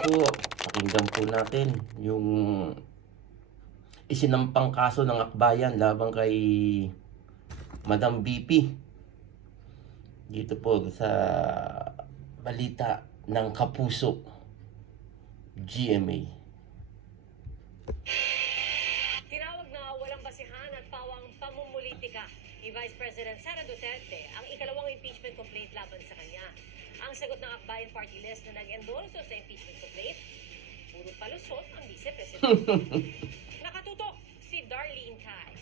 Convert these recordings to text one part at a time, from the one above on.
po, pakinggan po natin yung isinampang kaso ng akbayan laban kay Madam BP. Dito po sa balita ng Kapuso GMA. Tinawag na walang basihan at pawang pamumulitika ni Vice President Sara Duterte ang ikalawang impeachment complaint laban sa kanya. Ang sagot ng Akbayan Party List na nag-endorso sa impeachment complaint, puro palusot ang Vice President. Nakatutok si Darlene Cai.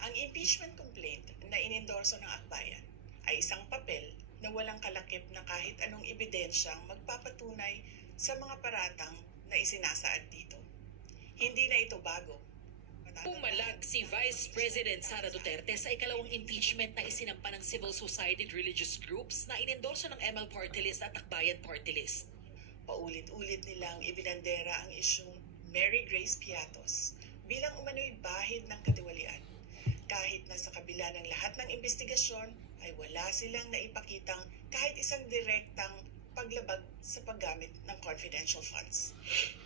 Ang impeachment complaint na inendorso ng Akbayan ay isang papel na walang kalakip na kahit anong ebidensyang magpapatunay sa mga paratang na isinasaad dito. Hindi na ito bago. Pumalag si Vice President Sara Duterte sa ikalawang impeachment na isinampa ng civil society at religious groups na inendorso ng ML Party List at Akbayan Party List. Paulit-ulit nilang ibinandera ang isyung Mary Grace Piatos bilang umano'y bahid ng katiwalian. Kahit na sa kabila ng lahat ng investigasyon ay wala silang naipakitang kahit isang direktang paglabag sa paggamit ng confidential funds.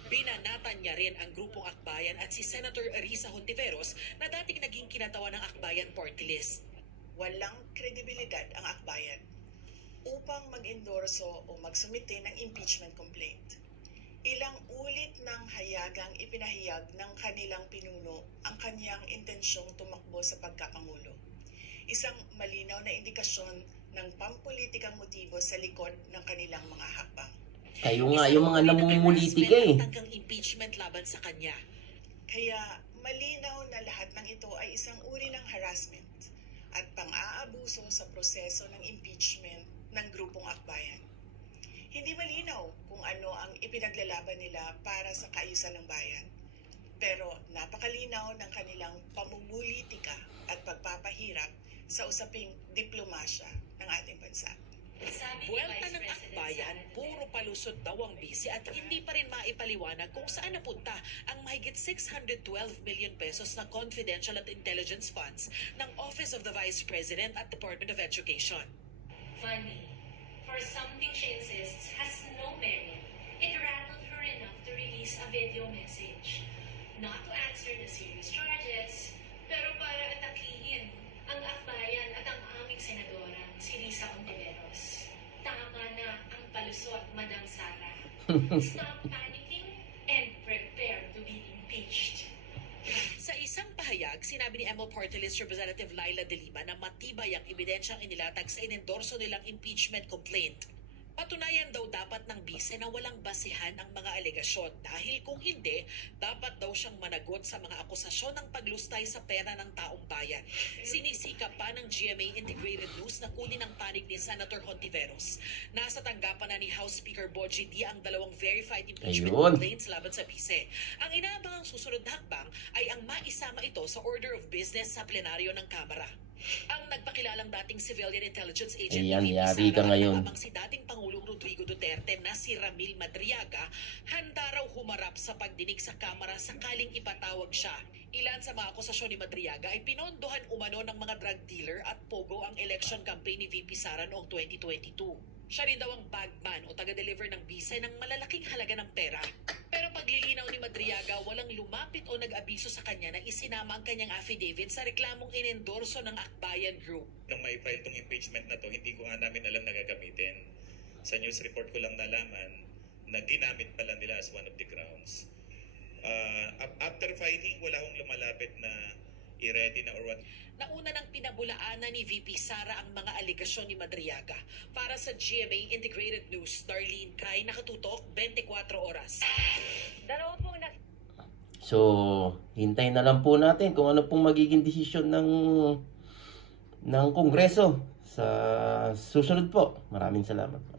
Binanatan niya rin ang grupong Akbayan at si Senator Risa Hontiveros na dating naging kinatawa ng Akbayan Party List. Walang kredibilidad ang Akbayan upang mag-endorso o magsumite ng impeachment complaint. Ilang ulit ng hayagang ipinahayag ng kanilang pinuno ang kanyang intensyong tumakbo sa pagkapangulo. Isang malinaw na indikasyon ng pampulitikang motibo sa likod ng kanilang mga hakbang. Kayo nga yung mga namumulitika eh. Tanggang impeachment laban sa kanya. Kaya malinaw na lahat ng ito ay isang uri ng harassment at pang-aabuso sa proseso ng impeachment ng grupong Akbayan. Hindi malinaw kung ano ang ipinaglalaban nila para sa kaayusan ng bayan. Pero napakalinaw ng kanilang pamumulitika at pagpapahirap sa usaping diplomasya ng ating bansa. Buwelta ng Akbayan, puro palusot daw ang bisi at hindi pa rin maipaliwanag kung saan napunta ang mahigit 612 million pesos na confidential at intelligence funds ng Office of the Vice President at Department of Education. Funny, for something she insists has no merit, it rattled her enough to release a video message. Not to answer the serious charges, pero para atakihin ang Akbayan at ang aming senadora, si Risa Hontiveros. Tama na ang palusot, Madam Sara. Stop panicking and prepare to be impeached. Sa isang pahayag, sinabi ni ML Party List Representative Laila De Lima na matibay ang ebidensyang inilatag sa inendorso nilang impeachment complaint. Patunayan daw dapat ng bise na walang basihan ang mga alegasyon dahil kung hindi, dapat daw siyang managot sa mga akusasyon ng paglustay sa pera ng taong bayan. Sinisikap pa ng GMA Integrated News na kunin ang panig ni Senator Hontiveros. Nasa tanggapan na ni House Speaker Boji Dia ang dalawang verified impeachment Ayun. complaints laban sa bise. Ang inaabangang susunod na hakbang ay ang maisama ito sa order of business sa plenaryo ng Kamara. Ang nagpakilalang dating civilian intelligence agent Ayan, ni VP yari ka Sara ngayon. habang si dating Pangulong Rodrigo Duterte na si Ramil Madriaga handa raw humarap sa pagdinig sa Kamara sakaling ipatawag siya. Ilan sa mga akusasyon ni Madriaga ay pinondohan umano ng mga drug dealer at pogo ang election campaign ni VP Sara noong 2022. Siya rin daw ang bagman o taga-deliver ng bise ng malalaking halaga ng pera. Pero paglilinaw ni Madriaga, walang lumapit o nag-abiso sa kanya na isinama ang kanyang affidavit sa reklamong inendorso ng Akbayan Group. Nung mai-file tong impeachment na to, hindi ko nga namin alam na gagamitin. Sa news report ko lang nalaman na ginamit pala nila as one of the grounds. After filing, wala akong lumalapit na i-ready na or what. Nauna nang pinabulaanan ni VP Sara ang mga alegasyon ni Madriaga. Para sa GMA Integrated News, Darlene Cai, nakatutok 24 oras. Dalawa pong So, hintayin na lang po natin kung ano pong magiging desisyon ng Kongreso sa susunod po. Maraming salamat po.